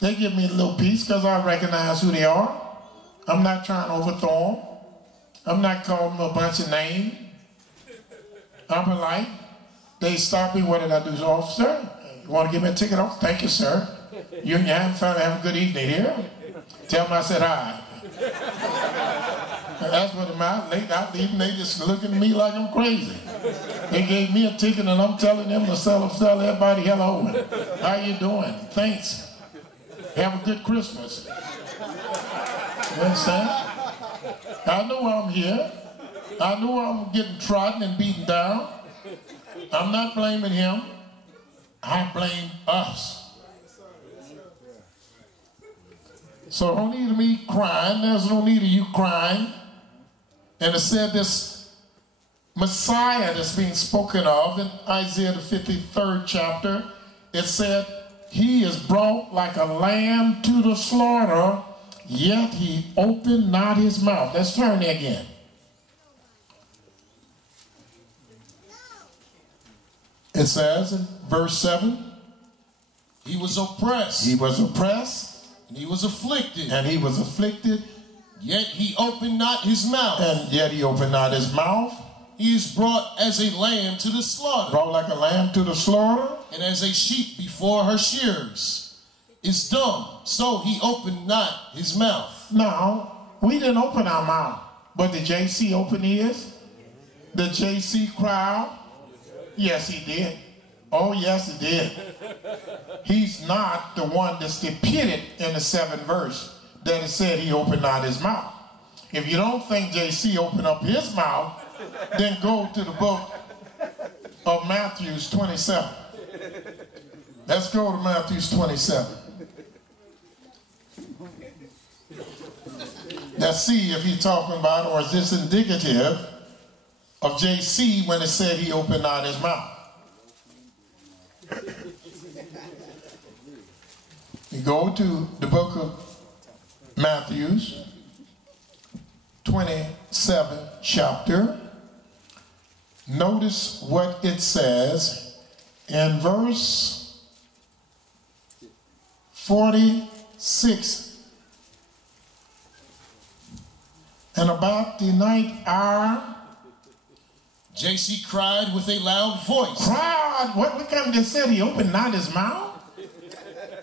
They give me a little peace because I recognize who they are. I'm not trying to overthrow them. I'm not calling them a bunch of names. I'm polite. They stop me. What did I do? Officer, you want to give me a ticket? Oh, thank you, sir. You and your family have a good evening here. Tell them I said hi. That's what it matters. They not leaving. They just looking at me like I'm crazy. They gave me a ticket and I'm telling them to tell everybody hello. How you doing? Thanks. Have a good Christmas. You understand? I know I'm here. I know I'm getting trodden and beaten down. I'm not blaming him. I blame us. So no need of me crying. There's no need of you crying. And it said this Messiah that's being spoken of in Isaiah the 53rd chapter, it said, he is brought like a lamb to the slaughter, yet he opened not his mouth. Let's turn there again. It says in verse 7, he was oppressed. He was oppressed. And he was afflicted. And he was afflicted. Yet he opened not his mouth. And yet he opened not his mouth. He is brought as a lamb to the slaughter. Brought like a lamb to the slaughter. And as a sheep before her shearers is dumb, so he opened not his mouth. Now, we didn't open our mouth, but did JC open his? Did JC cry out? Yes, he did. Oh, yes, he did. He's not the one that's depicted in the 7th verse that it said he opened not his mouth. If you don't think JC opened up his mouth, then go to the book of Matthew 27. Let's go to Matthew 27. Let's see if he's talking about, or is this indicative of JC when it said he opened not his mouth. You go to the book of Matthew 27 chapter. Notice what it says in verse 46. And about the ninth hour, JC cried with a loud voice. Cried? What kind of said he opened not his mouth?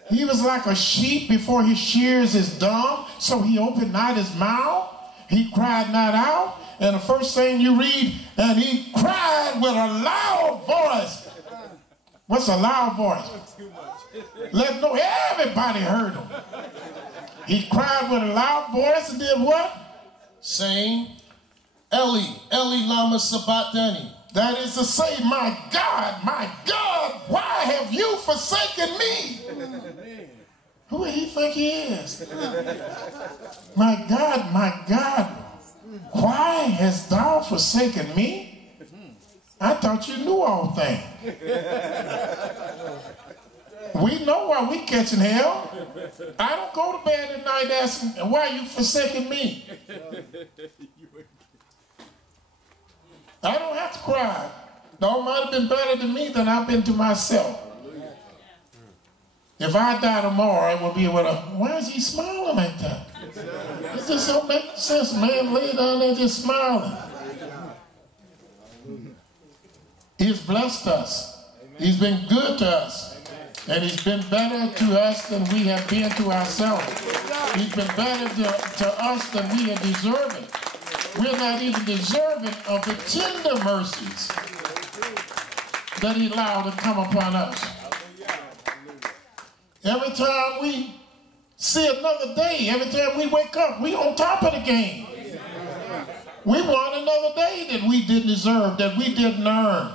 He was like a sheep before his shears is dumb, so he opened not his mouth. He cried not out. And the first thing you read, and he cried with a loud voice. What's a loud voice? Let know everybody heard him. He cried with a loud voice and did what? Saying, Eli, Eli lama sabachthani. That is to say, my God, why have you forsaken me? Who do you think he is? My God, why hast thou forsaken me? I thought you knew all things. We know why we catching hell. I don't go to bed at night asking, why you forsaking me? I don't have to cry. Dog might have been better to me than I've been to myself. If I die tomorrow, it will be with a, why is he smiling like that? It just don't make sense, man. Lay down there just smiling. He's blessed us. He's been good to us. And he's been better to us than we have been to ourselves. He's been better to us than we are deserving. We're not even deserving of the tender mercies that he allowed to come upon us. Every time we see another day, every time we wake up, we on top of the game. We want another day that we didn't deserve, that we didn't earn.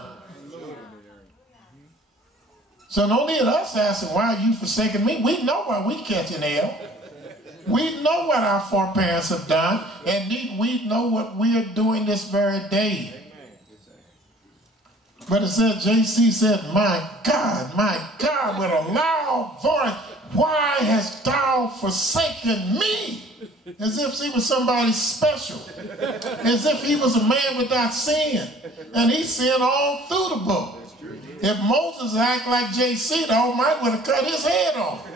So no need of us asking, why are you forsaking me? We know why we catching hell. We know what our foreparents have done, and we know what we are doing this very day. But it said, JC said, my God, with a loud voice, why hast thou forsaken me? As if he was somebody special. As if he was a man without sin. And he sinned all through the book. If Moses acted like JC, the Almighty would have cut his head off.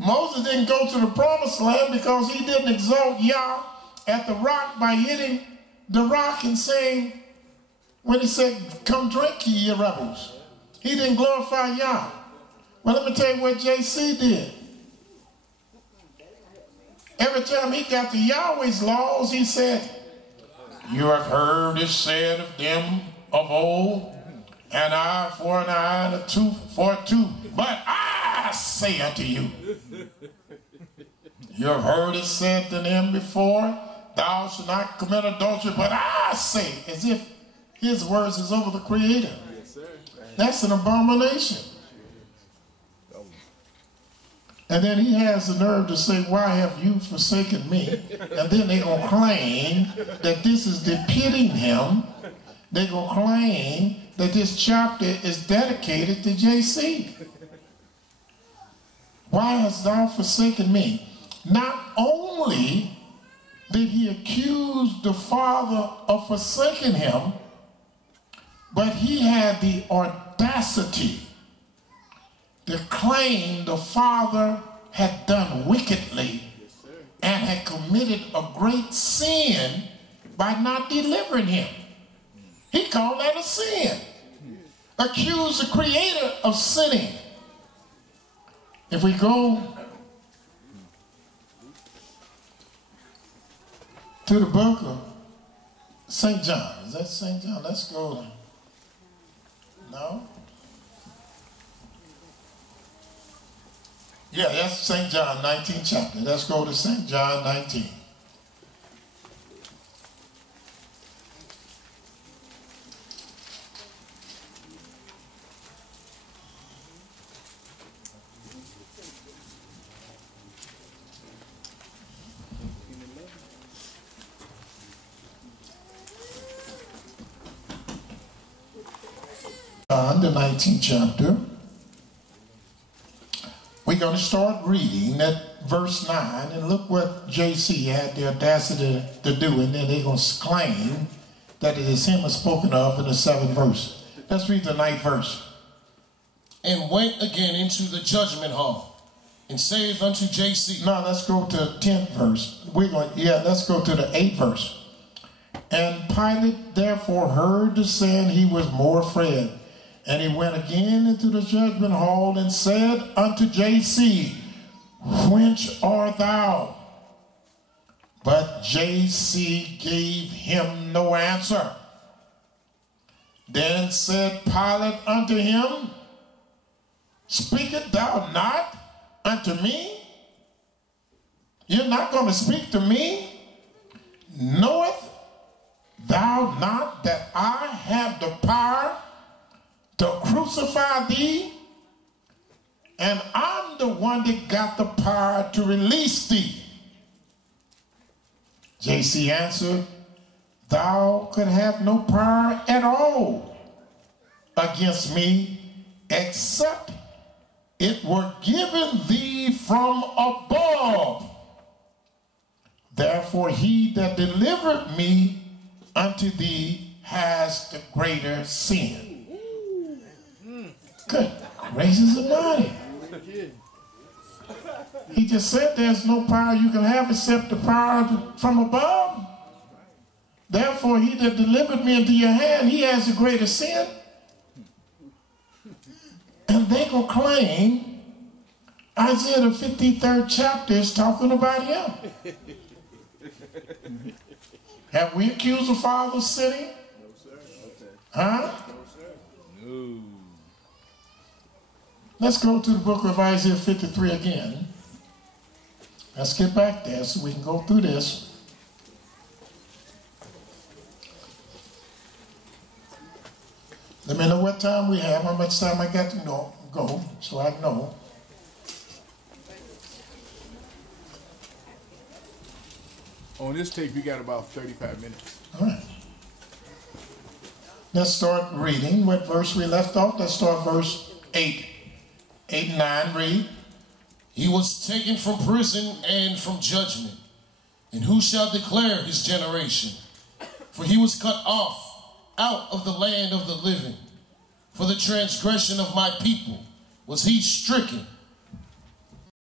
Moses didn't go to the promised land because he didn't exalt Yah at the rock by hitting the rock and saying, when he said, come drink ye, ye rebels. He didn't glorify Yah. Well, let me tell you what JC did. Every time he got to Yahweh's laws, he said, you have heard it said of them of old, an eye for an eye and a tooth for a tooth. But I say unto you, you have heard it said to them before, thou shalt not commit adultery. But I say, as if his words is over the Creator. Yes, sir. That's an abomination. And then he has the nerve to say, why have you forsaken me? And then they're going to claim that this is depicting him. They're going to claim that this chapter is dedicated to JC. Why hast thou forsaken me? Not only did he accuse the Father of forsaking him, but he had the audacity to claim the Father had done wickedly and had committed a great sin by not delivering him. He called that a sin. Accused the Creator of sinning. If we go to the book of St. John. Is that St. John? Let's go to, no? Yeah, that's St. John 19 chapter. Let's go to St. John 19. John, the 19th chapter. We're going to start reading at verse 9, and look what JC had the audacity to do, and then they're going to claim that it is him spoken of in the 7th verse. Let's read the 9th verse. And went again into the judgment hall, and saith unto JC. No, let's go to the 10th verse. Let's go to the 8th verse. And Pilate therefore heard the saying, he was more afraid. And he went again into the judgment hall and said unto JC, whence art thou? But JC gave him no answer. Then said Pilate unto him, speakest thou not unto me? You're not going to speak to me? Knowest thou not that I have the power to crucify thee? And I'm the one that got the power to release thee. JC answered, thou could have no power at all against me, except it were given thee from above. Therefore he that delivered me unto thee has the greater sin. Good gracious almighty. He just said there's no power you can have except the power from above. Therefore, he that delivered me into your hand, he has the greater sin. And they will claim Isaiah the 53rd chapter is talking about him. Have we accused the Father of sinning? No, sir. Okay. Huh? No, sir. No. Let's go to the book of Isaiah 53 again. Let's get back there so we can go through this. Let me know what time we have, how much time I got to go, so I know. On this tape, you got about 35 minutes. All right. Let's start reading what verse we left off. Let's start verse 8. 8 and 9, read. He was taken from prison and from judgment. And who shall declare his generation? For he was cut off out of the land of the living. For the transgression of my people was he stricken.